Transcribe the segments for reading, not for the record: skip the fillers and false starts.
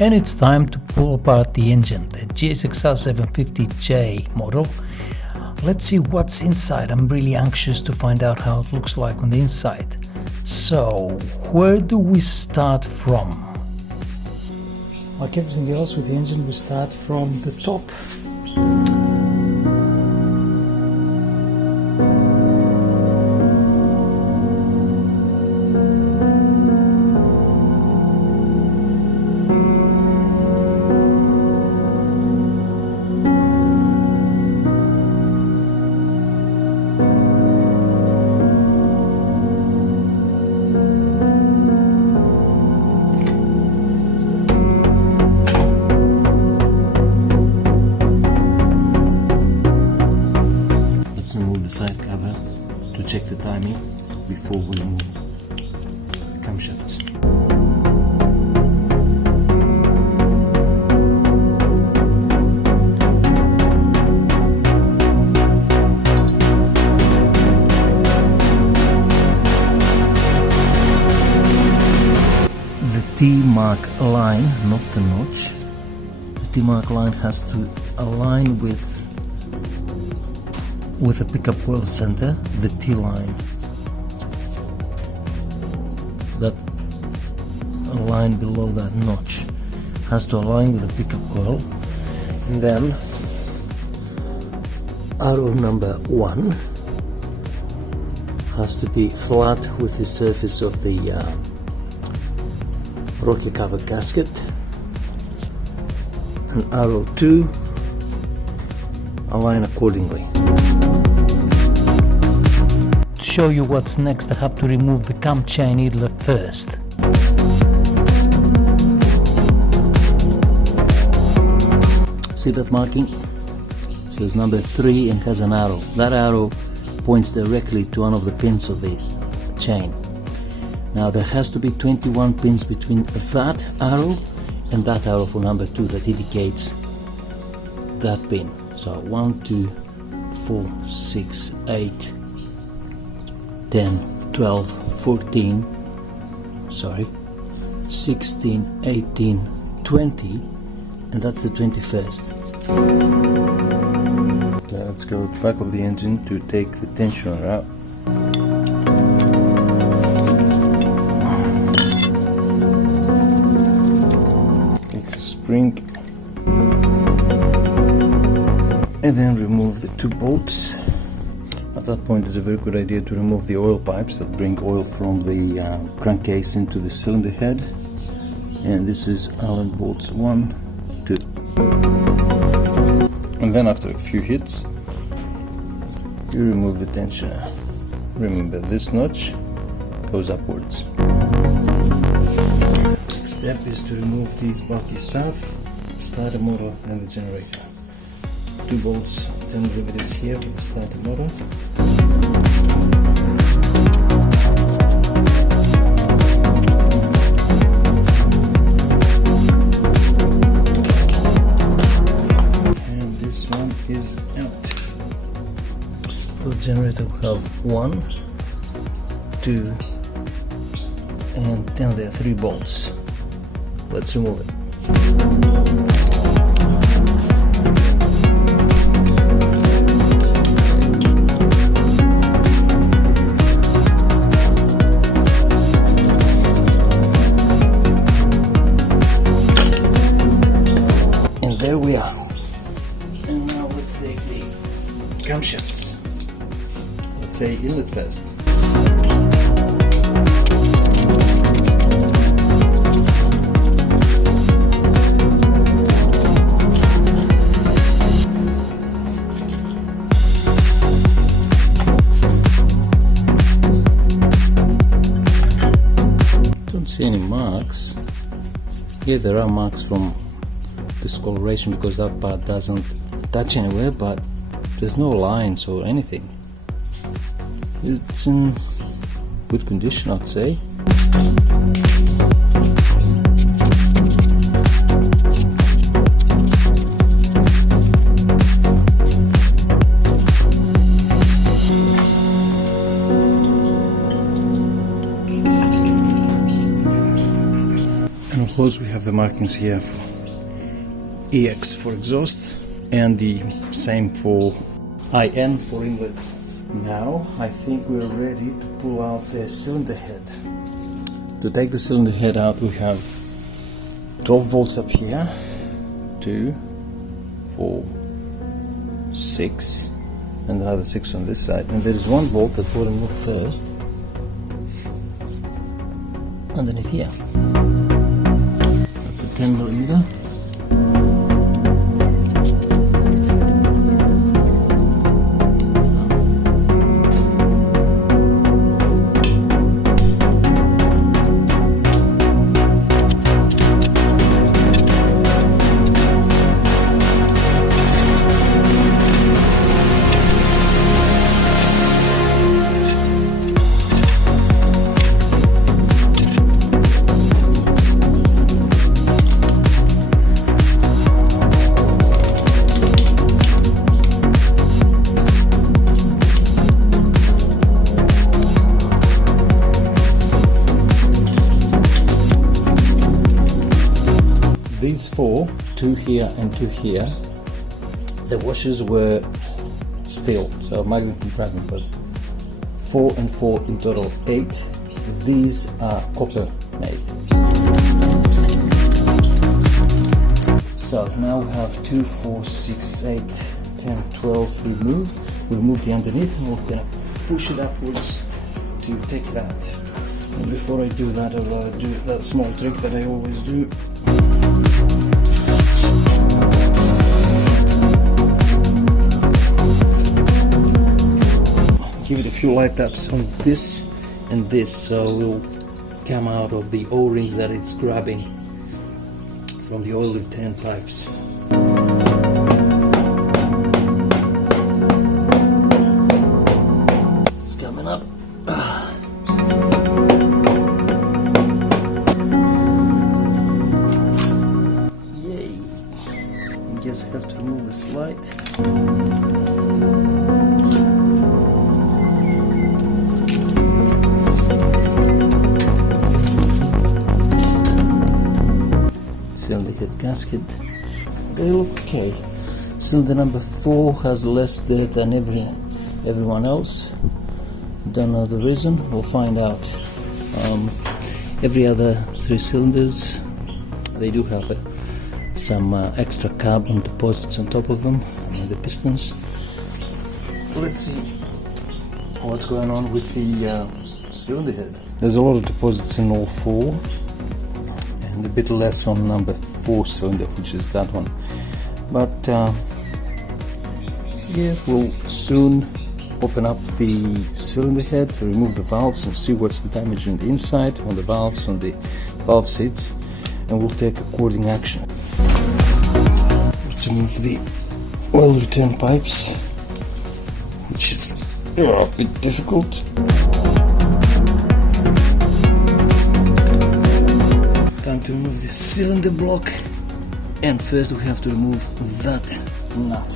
And it's time to pull apart the engine, the GSXR750J model. Let's see what's inside. I'm really anxious to find out how it looks like on the inside. So, where do we start from? Like everything else with the engine, we start from the top. Side cover to check the timing before we remove the camshafts. The T-mark line, not the notch. The T-mark line has to align with the pickup coil center, the T line. That line below that notch has to align with the pickup coil, and then arrow number 1 has to be flat with the surface of the rocker cover gasket, and arrow 2 align accordingly. To show you what's next, I have to remove the cam chain needler first. See that marking? It says number 3 and has an arrow. That arrow points directly to one of the pins of the chain. Now there has to be 21 pins between that arrow and that arrow for number 2 that indicates that pin. So 1, 2, 4, 6, 8, 10, 12, 14, 16, 18, 20, and that's the 21st. Okay, let's go to the back of the engine to take the tensioner out. Take the spring and then remove the 2 bolts. At that point it's a very good idea to remove the oil pipes that bring oil from the crankcase into the cylinder head, and this is Allen bolts 1, 2, and then after a few hits you remove the tensioner. Remember, this notch goes upwards. Next step is to remove these bulky stuff, the starter motor and the generator. 2 bolts, 10 rivets here for the starter motor. And this one is out. For the generator we have 1, 2, and then there are 3 bolts. Let's remove it. There we are. And now let's take the camshafts. Let's say inlet first. Don't see any marks. Here there are marks from discoloration because that part doesn't touch anywhere, but there's no lines or anything. It's in good condition, I'd say. close, we have the markings here for EX for exhaust and the same for IN for inlet. Now I think we're ready to pull out the cylinder head. To take the cylinder head out, we have 12 volts up here, 2, 4, 6, and another 6 on this side, and there is 1 volt that will remove first underneath here. That's a 10mm. These 4, 2 here and 2 here, the washers were steel, so magnet and dragon, but 4 and 4 in total 8. These are copper made. So now we have 2, 4, 6, 8, 10, 12 removed. We remove the underneath and we're gonna push it upwards to take it out. And before I do that, I'll do that small trick that I always do. Give it a few light taps on this and this, so it will come out of the O-rings that it's grabbing from the oil return pipes. It's coming up. Yay! I guess I have to remove the slide. Cylinder head gasket, they look okay. Cylinder number 4 has less dirt than everyone else. Don't know the reason, we'll find out. Every other 3 cylinders, they do have some extra carbon deposits on top of them, the pistons. Let's see what's going on with the cylinder head. There's a lot of deposits in all 4. And a bit less on number 4 cylinder, which is that one, but yeah, we'll soon open up the cylinder head, remove the valves and see what's the damage on the inside, on the valves, on the valve seats, and we'll take according action. Let's remove the oil return pipes, which is a bit difficult. Time to remove the cylinder block, and first we have to remove that nut.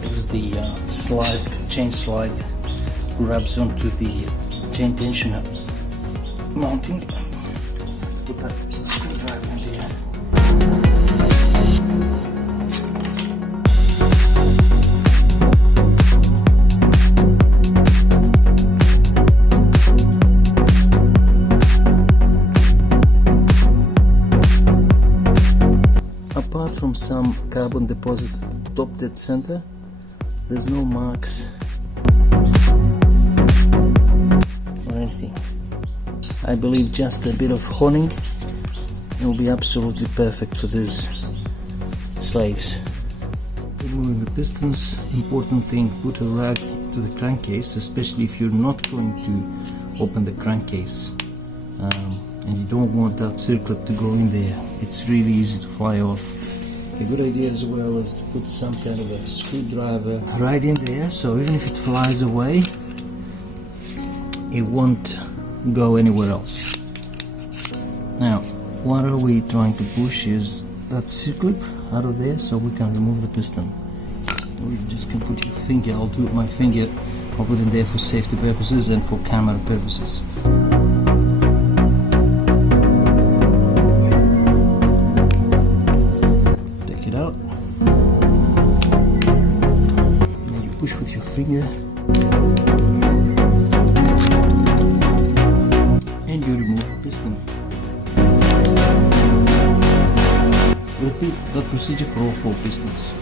There's the chain slide grabs onto the chain tensioner mounting. Put that screwdriver in there. Apart from some carbon deposit top dead center, there's no marks or anything. I believe just a bit of honing will be absolutely perfect for these slaves. Removing the pistons, important thing, put a rag to the crankcase, especially if you're not going to open the crankcase and you don't want that circlip to go in there. It's really easy to fly off. A good idea as well is to put some kind of a screwdriver right in there, so even if it flies away, it won't go anywhere else. Now, what are we trying to push is that circlip out of there so we can remove the piston. or you just can put your finger. I'll do it with my finger. I'll put it there for safety purposes and for camera purposes. Take it out. Then you push with your finger. And you remove the piston. Repeat that procedure for all 4 pistons.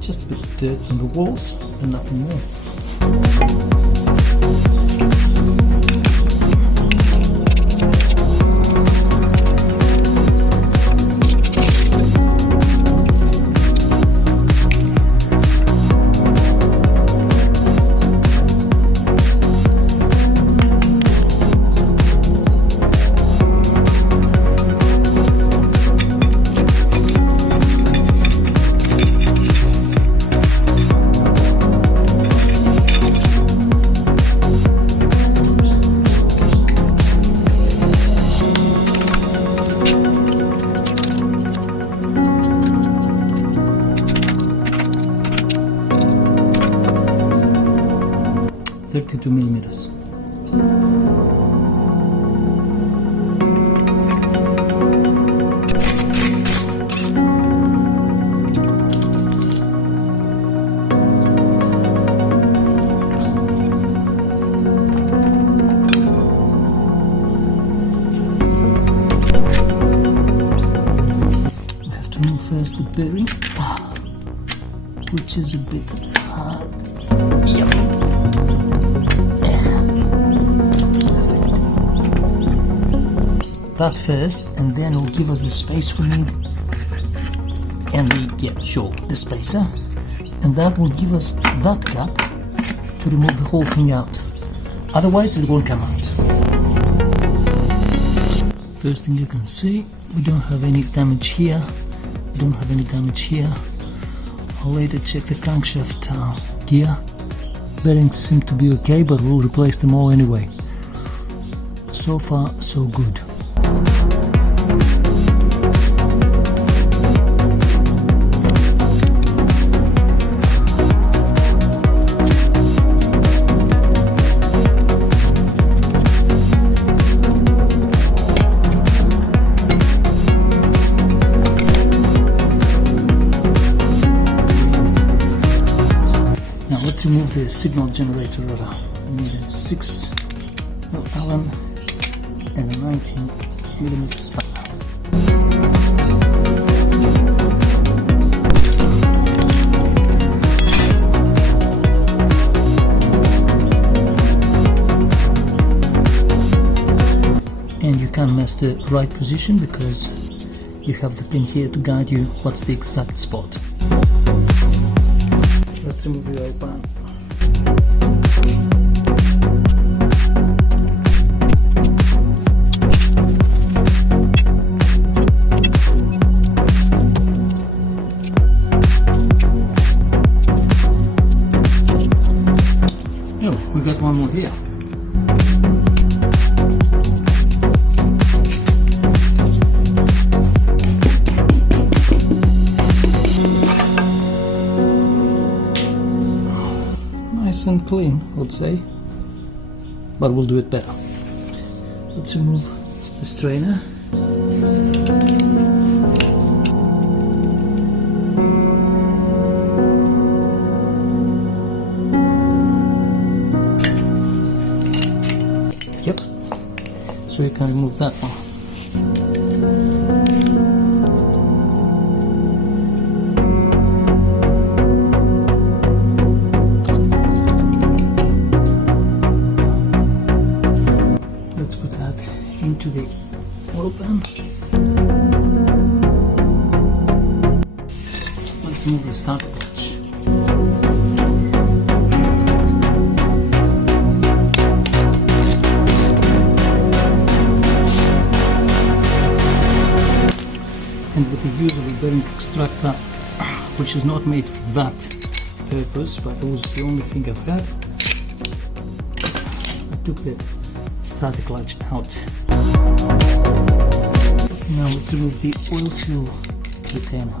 Just a bit of dirt on the walls and nothing more. $32mm. We have to remove first the bearing, which is a bit hard. Yep. That first, and then it'll give us the space we need, and the spacer, and that will give us that gap to remove the whole thing out. Otherwise, it won't come out. First thing you can see, we don't have any damage here. We don't have any damage here. I'll later check the crankshaft gear. Bearings seem to be okay, but we'll replace them all anyway. So far, so good. Remove the signal generator rotor. We need a 6 Allen and a 19mm spanner. And you can't mess the right position because you have the pin here to guide you what's the exact spot. Let's remove the oil pan. Oh, we got one more here. And clean, I would say, but we'll do it better. Let's remove the strainer. Yep, so you can remove that one. Into the oil pan. Let's move the starter clutch. bearing extractor, which is not made for that purpose, but it was the only thing I've had. I took the starter clutch out. Now let's remove the oil seal retainer.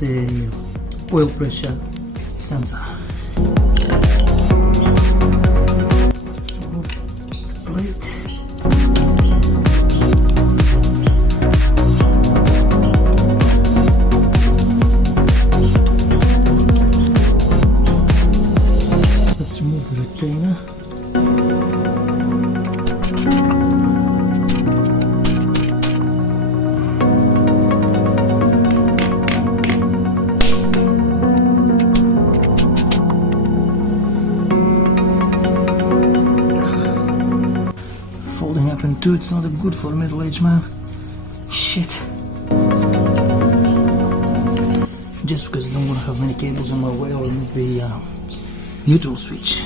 The oil pressure sensor. Let's remove the plate. Let's remove the retainer. Dude, it's not good for a middle-aged man. Shit. Just because I don't want to have many cables on my way, I'll remove the neutral switch.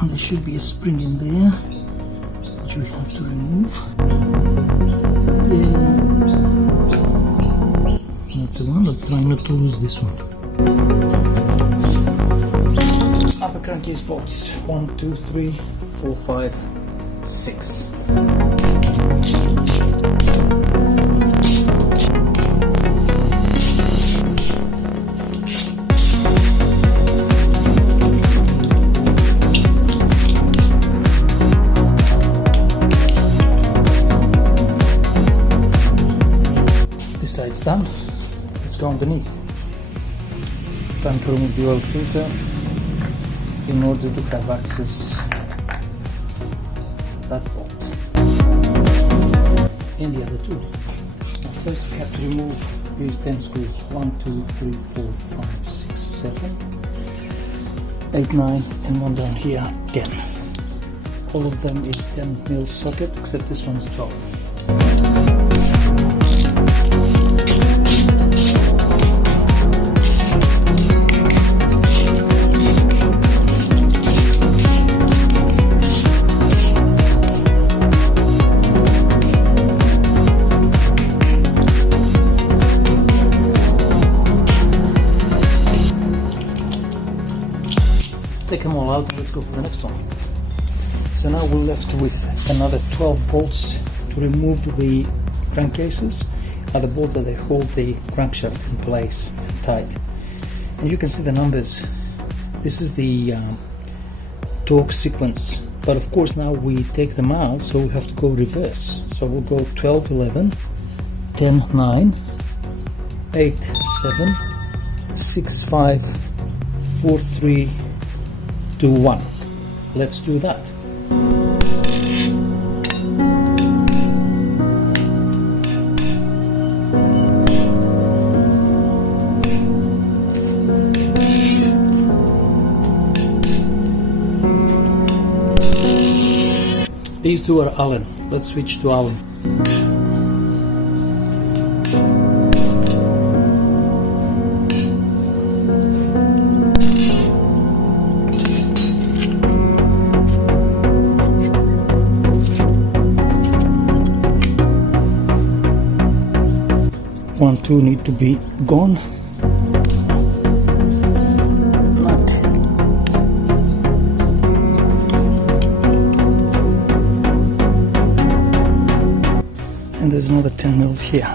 And there should be a spring in there, which we have to remove. Yeah. That's the one. Let's try not to lose this one. Upper crankcase bolts 1, 2, 3, 4, 5, 6. This side's done. Let's go underneath. Time to remove the oil filter in order to have access to that bolt and the other two. Now first we have to remove these 10 screws. 1, 2, 3, 4, 5, 6, 7, 8, 9 and one down here 10. All of them is 10mm socket except this one is 12. Take them all out and let's go for the next one. So now we're left with another 12 bolts to remove the crankcases, are the bolts that they hold the crankshaft in place tight. And you can see the numbers. This is the torque sequence, but of course now we take them out, so we have to go reverse. So we'll go 12, 11, 10, 9, 8, 7, 6, 5, 4, 3, 2, 1. Let's do that. These two are Allen. Let's switch to Allen. One, two need to be gone. And there's another 10mm here.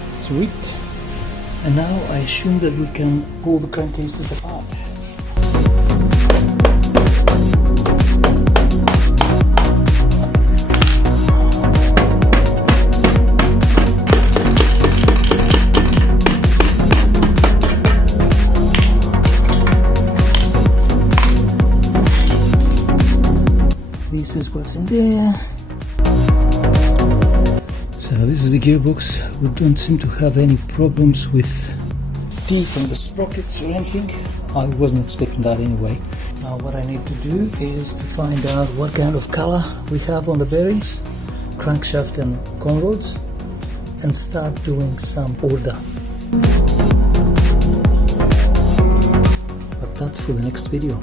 Sweet. And now I assume that we can pull the crankcases apart. this is what's in there. So this is the gearbox. We don't seem to have any problems with teeth on the sprockets or anything. I wasn't expecting that anyway. Now what I need to do is to find out what kind of color we have on the bearings, crankshaft and con rods, and start doing some order. But that's for the next video.